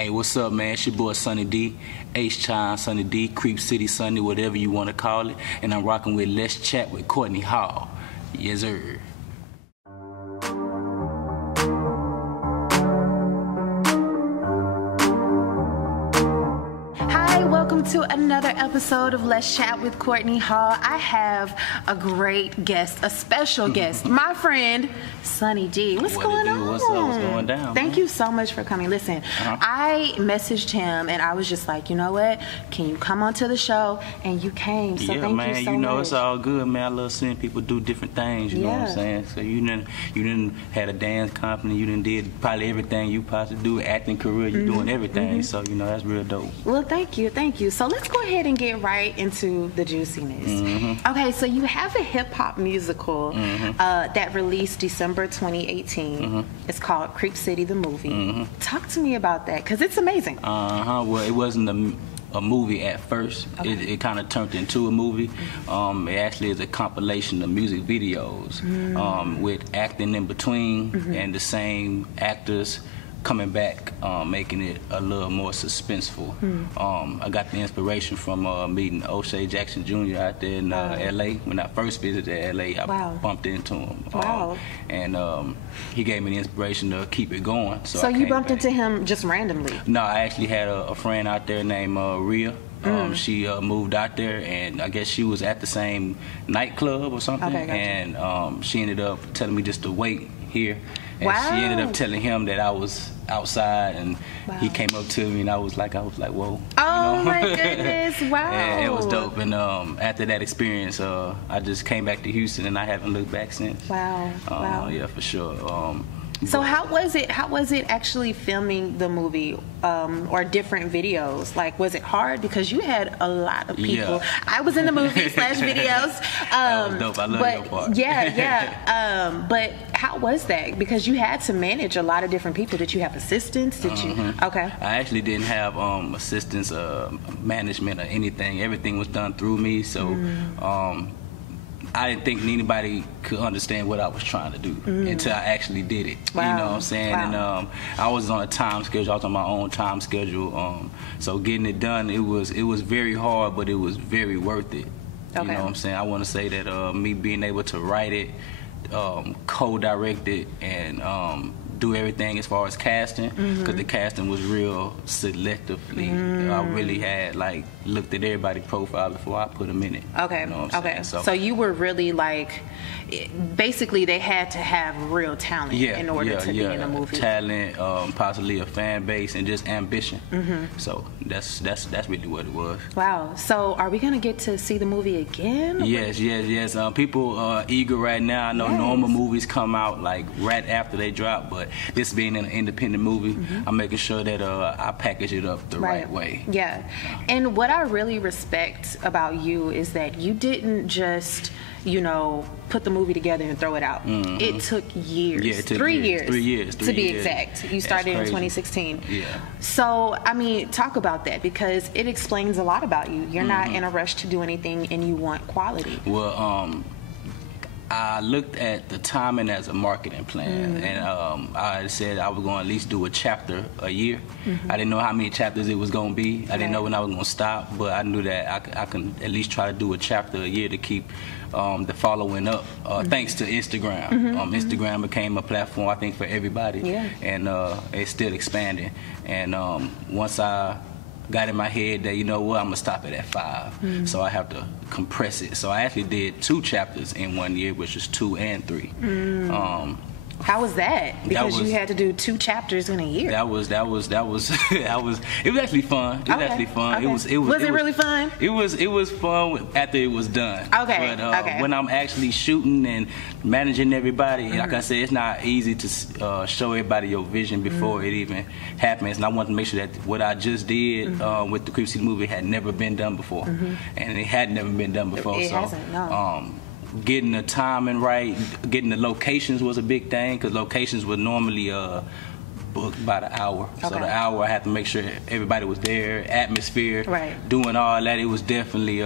Hey, what's up, man? It's your boy unny Dee, H-Chime, unny Dee, Creep City Sunny, whatever you want to call it. And I'm rocking with Let's Chat with Courtney Hall. Yes, sir. Welcome to another episode of Let's Chat with Courtney Hall. I have a great guest, a special guest, my friend, unny Dee. What's going on? What's up? What's going down? Thank you so much for coming. Listen, I messaged him and I was just like, you know what? Can you come onto the show? And you came. So yeah, thank man, you so much. It's all good, man. I love seeing people do different things, you know what I'm saying? So you didn't had a dance company, you done did probably everything you possibly do, acting career, you doing everything. So, that's real dope. Well, thank you. So let's go ahead and get right into the juiciness. Okay, so you have a hip-hop musical that released December 2018. It's called Creep City the Movie. Talk to me about that, because it's amazing. Well, it wasn't a movie at first. It kind of turned into a movie. It actually is a compilation of music videos with acting in between and the same actors coming back, making it a little more suspenseful. I got the inspiration from meeting O'Shea Jackson Jr. out there in LA. When I first visited LA, I bumped into him. And he gave me the inspiration to keep it going. So you bumped into him just randomly? No, I actually had a friend out there named Rhea. She moved out there, and I guess she was at the same nightclub or something. And she ended up telling me just to wait here. And she ended up telling him that I was outside, and he came up to me, and I was like, whoa. Oh my goodness, wow. And it was dope. And after that experience, I just came back to Houston, and I haven't looked back since. Wow. Yeah, for sure. So how was it actually filming the movie or different videos? Like, was it hard? Because you had a lot of people. Yeah. I was in the movie / videos. That was dope. I love your part. Yeah. But how was that? Because you had to manage a lot of different people. Did you have assistants? Did you? Okay. I actually didn't have assistants, management, or anything. Everything was done through me. So I didn't think anybody could understand what I was trying to do until I actually did it. You know what I'm saying? And I was on a time schedule. I was on my own time schedule. So getting it done, it was very hard, but it was very worth it. You know what I'm saying? I want to say that me being able to write it, co-direct it, and do everything as far as casting, because the casting was real selectively. I really had looked at everybody's profile before I put them in it. Okay. You know what I'm saying? So you were really basically they had to have real talent in order to be in a movie. Talent, possibly a fan base, and just ambition. So that's really what it was. Wow. So are we gonna get to see the movie again? Yes. People are eager right now. I know normal movies come out right after they drop, but this being an independent movie, I'm making sure that I package it up the right way. Yeah. And what I really respect about you is that you didn't just, put the movie together and throw it out. It took years. Yeah, it took 3 years. 3 years. To be exact. You started in 2016. Yeah. So, talk about that, because it explains a lot about you. You're not in a rush to do anything, and you want quality. Well, I looked at the timing as a marketing plan, and I said I was going to at least do a chapter a year. I didn't know how many chapters it was going to be. I didn't know when I was going to stop, but I knew that I can at least try to do a chapter a year to keep the following up, thanks to Instagram. Instagram became a platform, I think, for everybody, and it's still expanding. And once I got in my head that, I'm going to stop it at 5. So I have to compress it. So I actually did 2 chapters in 1 year, which is 2 and 3. How was that? Because you had to do 2 chapters in a year. It was actually fun. Okay. Was it really fun? It was fun after it was done. Okay. But when I'm actually shooting and managing everybody, like I said, it's not easy to show everybody your vision before it even happens. And I wanted to make sure that what I just did with the Creep City movie had never been done before, and it had never been done before. It hasn't. No. Getting the timing right, getting the locations was a big thing, because locations were normally booked by the hour. So the hour I had to make sure everybody was there, atmosphere, doing all that. It was definitely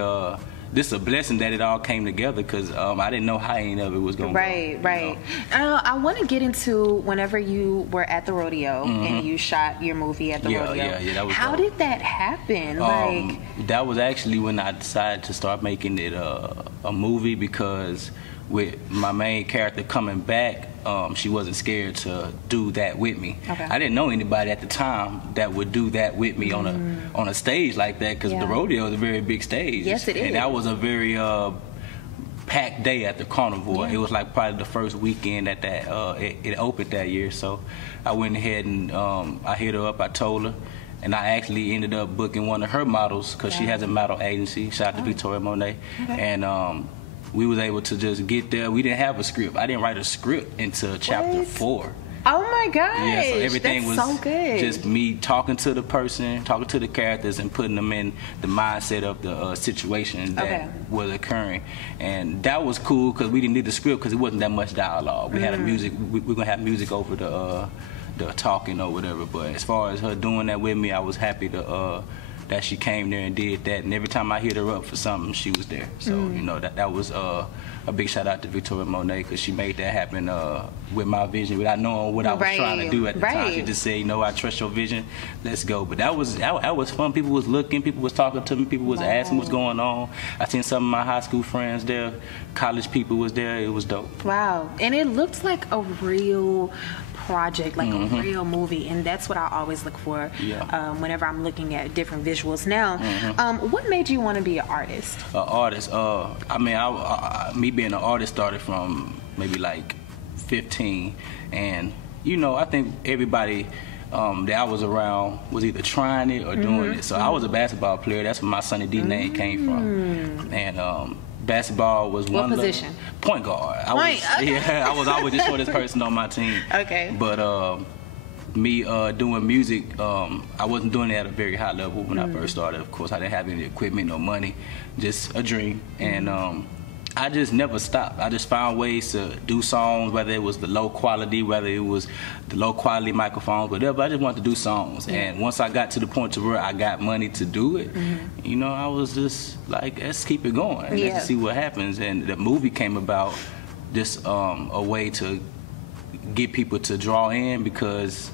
this a blessing that it all came together, because I didn't know how any of it was going to go. Right. I want to get into whenever you were at the rodeo and you shot your movie at the rodeo. Yeah, that was How dope. did that happen? That was actually when I decided to start making it a movie, because with my main character coming back, she wasn't scared to do that with me. Okay. I didn't know anybody at the time that would do that with me on a stage like that, because the rodeo is a very big stage. Yes, it is. And that was a very packed day at the carnival. It was like probably the first weekend that it opened that year. So I went ahead and I hit her up. I told her. And I actually ended up booking one of her models, because she has a model agency. Shout out to Victoria Monet. Okay. And we was able to just get there. We didn't have a script. I didn't write a script until chapter 4. Oh my gosh. Yeah, so everything was so good. just me talking to the person, talking to the characters, and putting them in the mindset of the situation that was occurring. And that was cool, because we didn't need the script, because it wasn't that much dialogue. We had a music. We're gonna have music over the talking or whatever. But as far as her doing that with me, I was happy to that she came there and did that. And every time I hit her up for something, she was there. So you know, that was a big shout out to Victoria Monet, because she made that happen with my vision, without knowing what I was trying to do at the time. She just said, you know, I trust your vision, let's go. But that was fun. People was looking, people was talking to me, people was asking what's going on. I seen some of my high school friends there, college people was there. It was dope. Wow. And it looked like a real project, like a real movie, and that's what I always look for whenever I'm looking at different visuals. Now, what made you want to be an artist? An artist? I mean, me being an artist started from maybe like 15, and you know, I think everybody that I was around was either trying it or doing it. So I was a basketball player. That's where my unny Dee name came from. And basketball was one position? Point guard. I was always the shortest person on my team. Okay. But me doing music, I wasn't doing it at a very high level when I first started. Of course, I didn't have any equipment, no money, just a dream. And I just never stopped. I just found ways to do songs, whether it was the low quality, whether it was the low quality microphones, whatever. I just wanted to do songs. And once I got to the point to where I got money to do it, you know, I was just like, let's keep it going. And let's see what happens. And the movie came about just a way to get people to draw in, because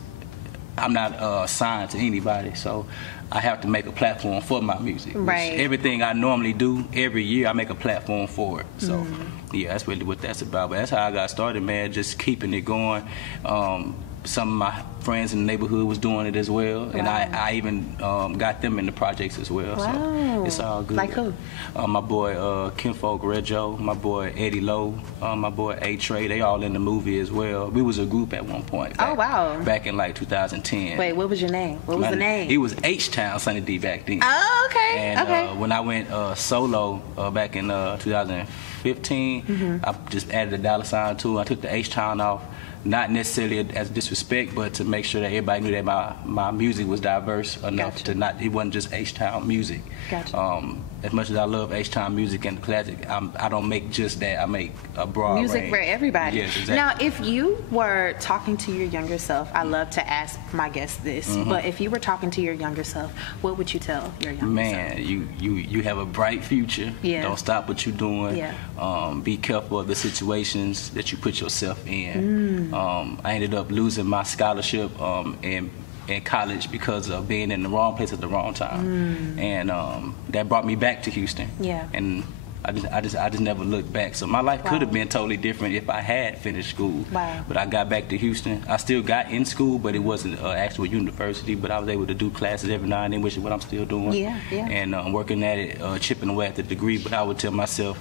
I'm not signed to anybody. So I have to make a platform for my music. Right. Everything I normally do every year, I make a platform for it. So yeah, that's really what that's about. But that's how I got started, man, just keeping it going. Some of my friends in the neighborhood was doing it as well, and I even got them in the projects as well. So it's all good. Like who? My boy Kinfolk Reggio, my boy Eddie Lowe, my boy A Trey. They all in the movie as well. We was a group at one point. Back in like 2010. Wait, what was your name? What was the name? He was H-Town unny Dee back then. Oh, okay. And when I went solo back in 2015, I just added a $sign to it. I took the H-Town off. Not necessarily as disrespect, but to make sure that everybody knew that my music was diverse enough to not, it wasn't just H-Town music. As much as I love H-Town music and the classic, I don't make just that. I make a broad music range. For everybody. Yes, exactly. Now, if you were talking to your younger self, I love to ask my guests this, but if you were talking to your younger self, what would you tell your younger self? Man, you have a bright future. Yeah. Don't stop what you're doing. Yeah. Be careful of the situations that you put yourself in. I ended up losing my scholarship in college because of being in the wrong place at the wrong time, and that brought me back to Houston. Yeah. And I just never looked back. So my life could have been totally different if I had finished school. Wow. But I got back to Houston. I still got in school, but it wasn't an actual university. But I was able to do classes every now and then, which is what I'm still doing. Yeah, yeah. And working at it, chipping away at the degree. But I would tell myself,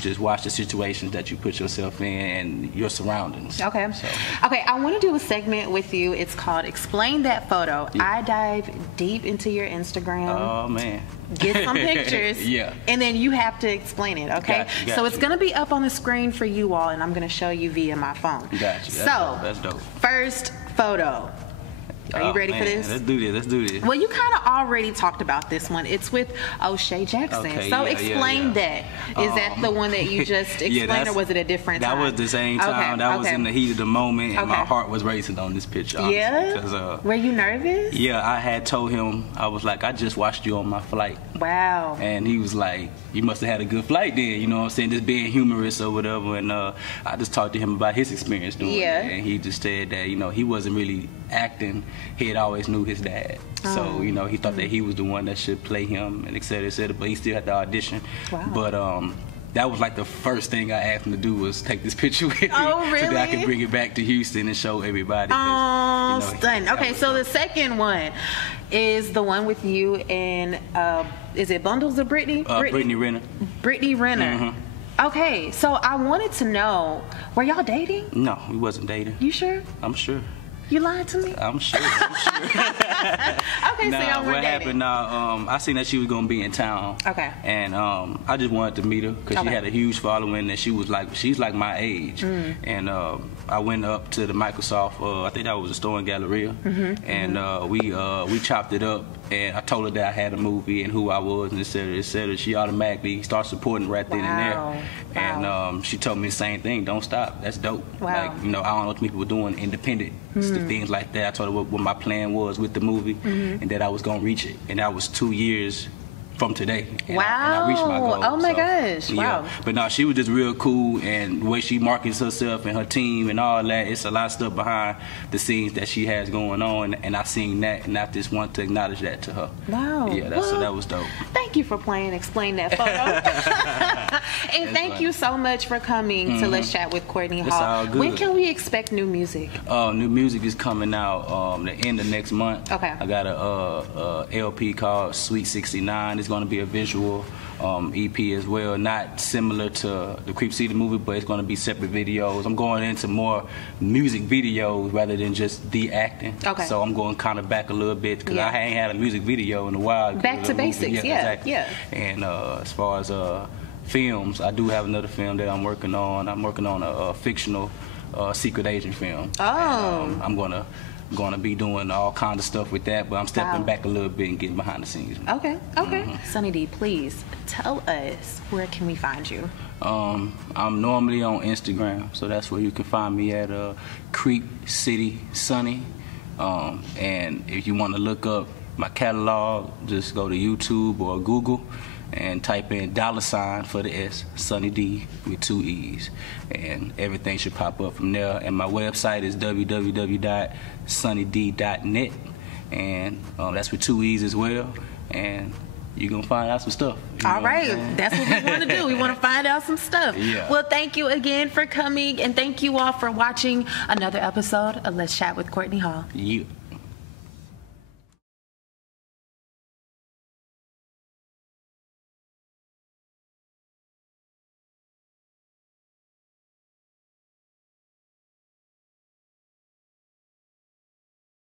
just watch the situations that you put yourself in and your surroundings. Okay. So. Okay, I want to do a segment with you. It's called Explain That Photo. Yeah. I dive deep into your Instagram. Oh, man. Get some pictures. Yeah. And then you have to explain it, okay? So it's going to be up on the screen for you all, and I'm going to show you via my phone. Gotcha. That's dope. That's dope. First photo. Are you ready for this? Let's do this. Let's do this. Well, you kind of already talked about this one. It's with O'Shea Jackson. Okay, so explain that. Is that the one that you just explained, or was it a different time? That was the same time. Okay, that was in the heat of the moment, and my heart was racing on this picture. Honestly, yeah? Because, were you nervous? Yeah, I had told him, I was like, I just watched you on my flight. Wow. And he was like, you must have had a good flight then, you know what I'm saying, just being humorous or whatever. And I just talked to him about his experience doing it. And he just said that, you know, he wasn't really acting. He had always knew his dad. So, you know, he thought that he was the one that should play him and et cetera, but he still had to audition. Wow. But that was like the first thing I asked him to do was take this picture with me really? so that I could bring it back to Houston and show everybody. Oh, you know, stunning. Okay, so the second one is the one with you and, is it Bundles of Brittany? Brittany Renner. Brittany Renner. Mm-hmm. Okay, so I wanted to know, were y'all dating? No, we wasn't dating. You sure? I'm sure. You lied to me? I'm sure. Okay, so y'all weren't what dating. happened? I seen that she was gonna be in town. Okay. And I just wanted to meet her because she had a huge following, and she's like my age. And I went up to the Microsoft. I think that was a store in Galleria, and we chopped it up. And I told her that I had a movie and who I was, and et cetera, et cetera. She automatically started supporting right then and there. And she told me the same thing: don't stop. That's dope. Like, you know, I don't know what people were doing independent. Things like that. I told her what my plan was with the movie, and that I was gonna reach it, and that was 2 years from today. And I reached my goal. Oh my gosh! Wow. But no, she was just real cool, and the way she markets herself and her team and all that, it's a lot of stuff behind the scenes that she has going on, and I seen that, and I just want to acknowledge that to her. Wow. Yeah, so that was dope. Thank you for explain that photo. And thank you so much for coming to Let's Chat with Courtney Hall. It's all good. When can we expect new music? New music is coming out the end of next month. Okay. I got a LP called Sweet 69. It's going to be a visual EP as well, not similar to the Creep City movie, but it's going to be separate videos. I'm going into more music videos rather than just the acting. Okay. So I'm going kind of back a little bit because I ain't had a music video in a while. Back to basics, exactly. Yeah. And as far as films, I do have another film that I'm working on. I'm working on a fictional secret agent film. Oh. And, I'm gonna be doing all kinds of stuff with that, but I'm stepping back a little bit and getting behind the scenes. Okay. Unny Dee, please tell us, where can we find you? I'm normally on Instagram, so that's where you can find me at Creep City Sunny. And if you want to look up my catalog, just go to YouTube or Google and type in $ for the S, Unny Dee with 2 E's. And everything should pop up from there. And my website is www.sunnyd.net. And that's with 2 E's as well. And you're going to find out some stuff. All right. That's what we want to do. We want to find out some stuff. Yeah. Well, thank you again for coming. And thank you all for watching another episode of Let's Chat with Courtney Hall. Yeah.